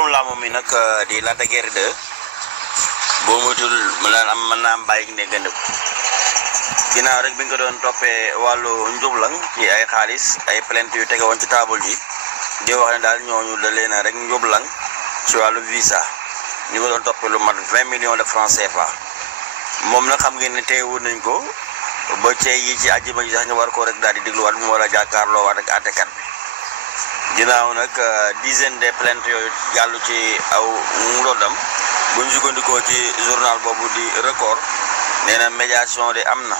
mbërum làmb mi nag di Lac de Guiers 2 boo moytul mën naa am bàyyi ne gëndëm ginnaaw rek bi nga ko doon toppee wàllu njublang ci ay xaalis ay plainte yu tege woon ci table ji di wax ne daal ñooñu da leen rek njublang ci wàllu visa ñu ko doon toppee lu mat 20 millions de francs CFA moom nag xam ngeen ne teewul nañ ko ba cee yi ci àjjuma ji sax ñu war ko rek daal di dégluwaat mu war a jàkkaarloo waat ak àttekat bi ginnaaw nag dizaine de plaintes yooyu jàllu ci aw ndoddam bu ñu sukkandikoo ci journal boobu di record nee na médiation de am na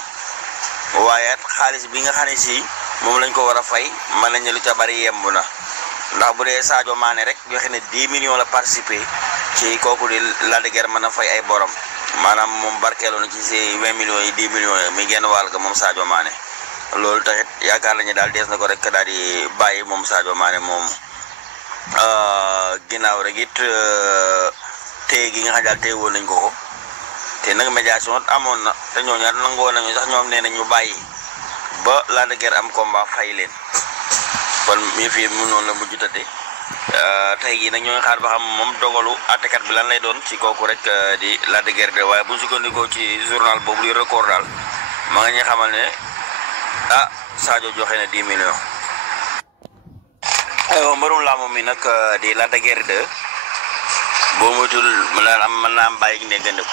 waaye xaalis bi nga xam ne si moom lañ ko war a fay mën nañu lu ca bari yemb na ndax bu dee Sadio Mané rek joxe ne 10 millions la participé ci kooku di Lac de Guiers mën a fay ay borom maanaam moom barkeeloo na ci si 20 millions yi 10 millions yi muy genn wàll ga moom Sadio Mané loolu taxit yaakaar nañu daal dees na ko rek daal di bàyyi moom Sadio Mané moom ginnaaw rek it téye gi nga xam daal téye woon nañ ko te nag médiation amoon na te ñooñu nangoo nañu sax ñoom nee nañ ñu bàyyi ba Lac de Guiers am combat fay leen kon yëf yi mu noonu la mujj tëddee tey jii nag ñoo ngi xaar ba xam moom dogalu àttekat bi lan lay doon ci kooku rek di Lac de Guiers 2 waaye bu ñu sukkandikoo ci journal boobu luy record daal ma nga ñuy xamal ne Sadio joxe na 10 millions. aywa mbërum làmb mi nag di Lac de Guiers 2 boo moytul mën naa am bàyyi ne gëndëm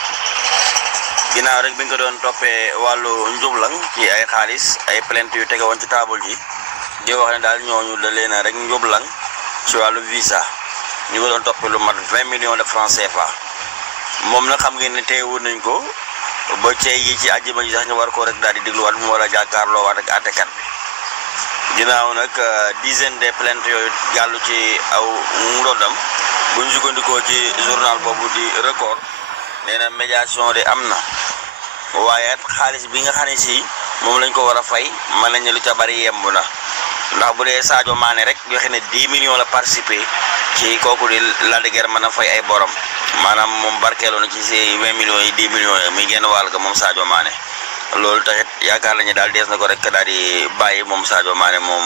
ginnaaw rek bi nga ko doon toppee wàllu njublang ci ay xaalis ay plainte yu tege woon ci table ji di wax ne daal ñooñu da leen rek njublang ci wàllu visa ñu ko doon toppee lu mat 20 millions de francs CFA moom nag xam ngeen ne teewul nañ ko ba cee yi ci àjjuma ji sax ñu war ko rek daal di dégluwaat mu war a jàkkaarloo waat ak àttekat bi ginnaaw nag dizaine de plaintes yooyu jàllu ci aw ndoddam bu ñu sukkandikoo ci journal boobu di record nee na médiation de am na waaye xaalis bi nga xam ne si moom lañ ko war a fay mën nañu lu ca bari yemb na ndax bu dee Sadio Mané rek joxe ne 10 millions la participé ci kooku di Lac de Guiers mën a fay ay borom maanaam moom barkeeloo na ci si 20 millions yi 10 millions yi muy genn wàll ga moom Sadio Mané loolu taxit yaakaar nañu daal dees na ko rek daal di bàyyi moom Sadio Mané moom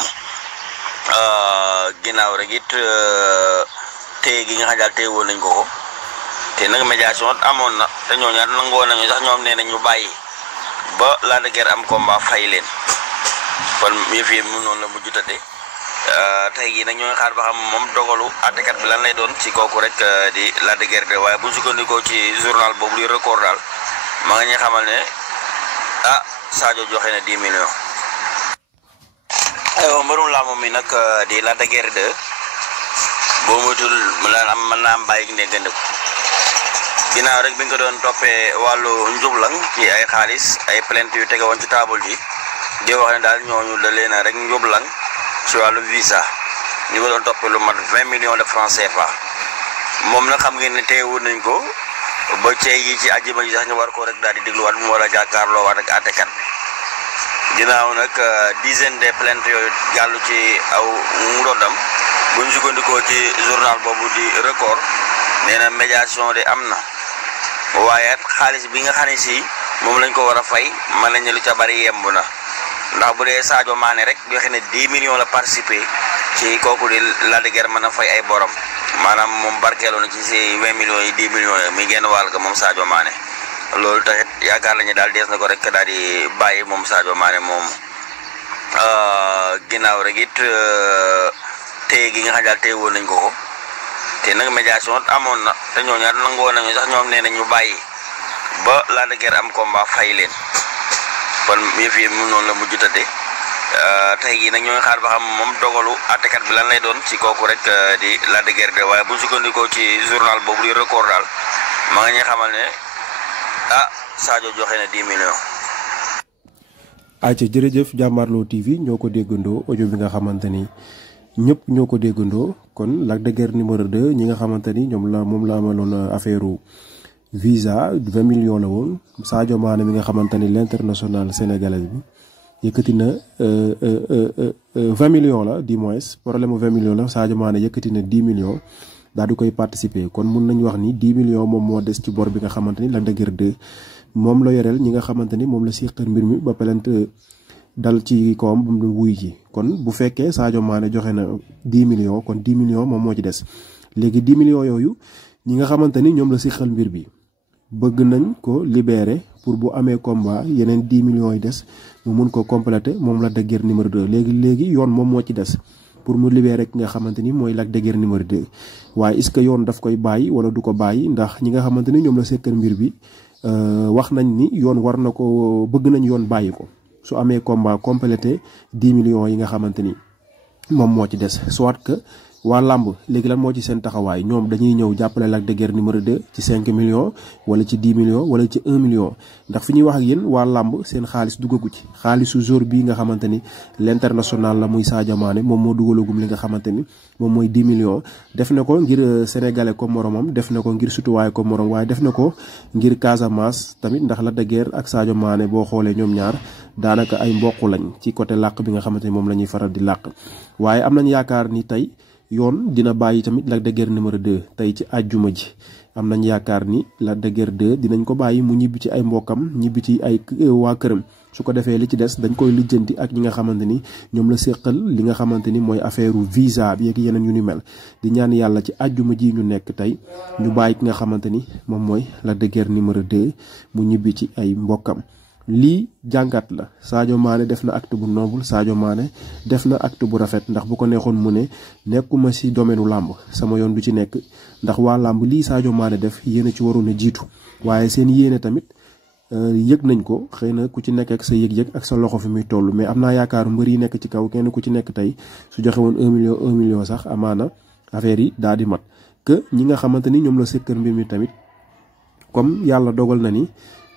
ginnaaw rek it téye gi nga xam daal téye woon nañ ko te nag médiation amoon na te ñooñu nangoo nañu sax ñoom nee nañ ñu bàyyi ba Lac de Guiers am combat fay leen kon yëf yi mu noonu la mujj tëddee tey jii nag ñoo ngi xaar ba xam moom dogalu àttekat bi lan lay doon ci kooku rek di Lac de Guiers 2 waaye bu ñu sukkandikoo ci journal boobu luy record daal ma nga ñuy xamal ne Sadio joxe na 10 millions. aywa mbërum làmb mi nag di Lac de Guiers 2 boo moytul mën naa am bàyyi ne gëndëm ginnaaw rek bi nga ko doon toppee wàllu njublang ci ay xaalis ay plainte yu tege woon ci table ji di wax ne daal ñooñu da leen rek njublang ci wàllu visa ñu ko doon toppee lu mat 20 millions de francs CFA moom nag xam ngeen ne teewul nañ ko ba cee yi ci àjjuma ji sax ñu war ko rek daal di dégluwaat mu war a jàkkaarloo waat ak àttekat bi ginnaaw nag dizaine de plaintes yooyu jàllu ci aw ndoddam bu ñu sukkandikoo ci journal boobu di record nee na médiation de am na waaye xaalis bi nga xam ne si moom lañ ko war a fay mën nañu lu ca bari yemb na ndax bu dee Sadio Mané rek joxe ne 10 millions la participé ci kooku di Lac de Guiers mën a fay ay borom maanaam moom barkeeloo na ci si 20 millions yi 10 millions yi muy genn wàll ga moom Sadio Mané loolu taxit yaakaar nañu daal dees na ko rek daal di bàyyi moom Sadio Mané moom ginnaaw rek it téye gi nga xam daal téye woon nañ ko te nag médiation amoon na te ñooñu nangoo nañu sax ñoom nee nañ ñu bàyyi ba Lac de Guiers am combat fay leen kon yëf yi mu noonu la mujj tëddee tey jii nag ñoo ngi xaar ba xam moom dogalu àttekat bi lan lay doon ci kooku rek di Lac de Guiers 2 waaye bu ñu sukkandikoo ci journal boobu luy record daal ma nga ñuy xamal ne Sadio joxe na 10 millions. acca jërëjëf Jàmmaarloo TV ñoo ko déggandoo audio bi nga xamante ni ñëpp ñoo ko déggandoo kon Lac de Guiers numéro 2 ñi nga xamante ni moom la amaloon affaire visa 20 millions la woon Sadio Mané mi nga xamante ni l'international sénégalais bi yëkkati na 20 millions la du moins problème 20 millions la Sadio Mané yëkkati na 10 millions daal di koy participer kon mun nañu wax ni 10 millions moom moo des ci bor bi nga xamante ni Lac de Guiers 2 moom la yoreel ñi nga xamante ni moom la siqal mbir mi ba plainte dal ci kawam bu mu wuy ji kon bu fekkee Sadio Mané joxe na 10 millions kon 10 millions moom moo ci des léegi 10 millions yooyu ñi nga xamante ni ñoom la siqal mbir bi bëgg nañ ko libérer pour bu amee combat yeneen 10 millions yi des mu mun ko compléter moom Lac de Guiers numéro 2 léegi yoon moom moo ci des pour mu libérer ki nga xamante ni mooy Lac de Guiers numéro 2 waaye est-ce que yoon daf koy bàyyi wala du ko bàyyi ndax ñi nga xamante ni ñoom la siqal mbir bi wax nañ ni yoon war na ko bëgg nañ yoon bàyyi ko su amee combat compléter 10 millions yi nga xamante ni moom moo ci des soit que waa làmb léegi lan moo ci seen taxawaay ñoom dañuy ñëw jàppale Lac de Guiers numéro 2 ci 5 millions wala ci 10 millions wala ci 1 million ndax fi ñuy wax ak yéen waa làmb seen xaalis duggagu ci xaalisu jour bii nga xamante ni l'international la muy Sadio Mané moom moo dugalagum li nga xamante ni moom mooy 10 millions def na ko ngir sénégalais ko moromam def na ko ngir sutuwaay ko morom waaye def na ko ngir Casamance tamit ndax Lac de Guiers ak Sadio Mané boo xoolee ñoom ñaar daanaka ay mbokk lañ ci côté làq bi nga xamante ni moom la ñuy faral di làq waaye am nañ yaakaar ni tey yoon dina bàyyi tamit Lac de Guiers numéro 2 tey ci àjjuma ji am nañ yaakaar ni Lac de Guiers 2 dinañ ko bàyyi mu ñibbi ci ay mbokkam ñibbi ci ay waa këram su ko defee li ci des dañ koy lijjanti ak ñi nga xamante ni ñoom la séqal li nga xamante ni mooy affaire visa bi ak yeneen yu ni mel di ñaan yàlla ci àjjuma ji ñu nekk tey ñu bàyyi ki nga xamante ni moom mooy Lac de Guiers numéro 2 mu ñibbi ci ay mbokkam. lii jàngat la Sadio Mané def na acte bu noble Sadio Mané def na acte bu rafet ndax bu ko neexoon mu ne nekkuma ci domaine u làmb sama yoon du ci nekk ndax waa làmb lii Sadio Mané def yéen ci waroon a jiitu waaye seen yéene tamit yëg nañ ko xëy na ku ci nekk ak sa yëg-yëg ak sa loxo fi muy toll mais am naa yaakaar mbër yi nekk ci kaw kenn ku ci nekk tey su joxe woon 1 million sax amaana affaire yi daal di mat que ñi nga xamante ni ñoom la sekkër mbir mi tamit comme yàlla dogal na ni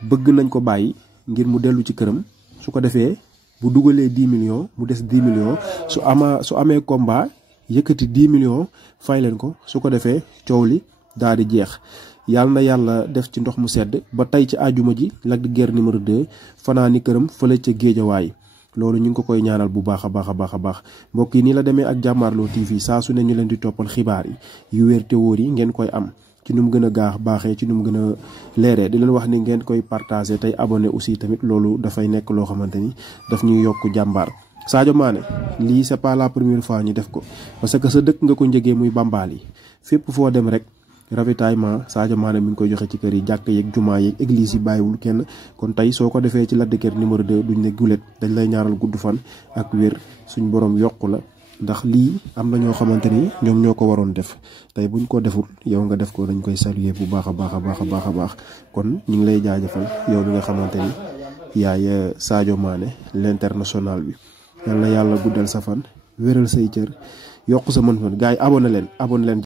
bëgg nañ ko bàyyi ngir mu dellu ci këram su ko defee bu dugalee 10 millions mu des 10 millions su amee combat yëkkati 10 millions fay leen ko su ko defee coow li daal di jeex yàlla na yàlla def ci ndox mu sedd ba tey ci àjjuma ji Lac de Guiers numéro 2 fanaani këram fële ca Géejawaay loolu ñu ngi ko koy ñaanal bu baax a baax mbokk yi nii la demee ak Jàmmaarloo TV saa su ne ñu leen di toppal xibaar yi yu wér te wóor yi ngeen koy am ci nu mu gën a baaxee ci nu mu gën a leeree di leen wax ni ngeen koy partager tey abonné aussi tamit loolu dafay nekk loo xamante ni daf ñuy yokk jàmbaar. Sadio Mané lii c'est pas la première fois ñu def ko parce que sa dëkk nga ko njëgee muy Bambali fépp foo dem rek ravitaillement Sadio Mané mi ngi koy joxe ci kër yi jàkk yeeg jumaa yeeg église yi bàyyiwul kenn kon tey soo ko defee ci Lac de Guiers numéro 2 duñ ne gulet dañ lay ñaaral gudd fan ak wér suñ borom yokku la. ndax lii am na ñoo xamante ni ñoom ñoo ko waroon def tey buñ ko deful yow nga def ko dañ koy saluer bu baax a baax kon ñu ngi lay jaajëfal yow bi nga xamante ni yaay Sadio Mané l'international bi yal na yàlla guddal sa fan wéral say cër yokk sa mën-mën gars yi abonné leen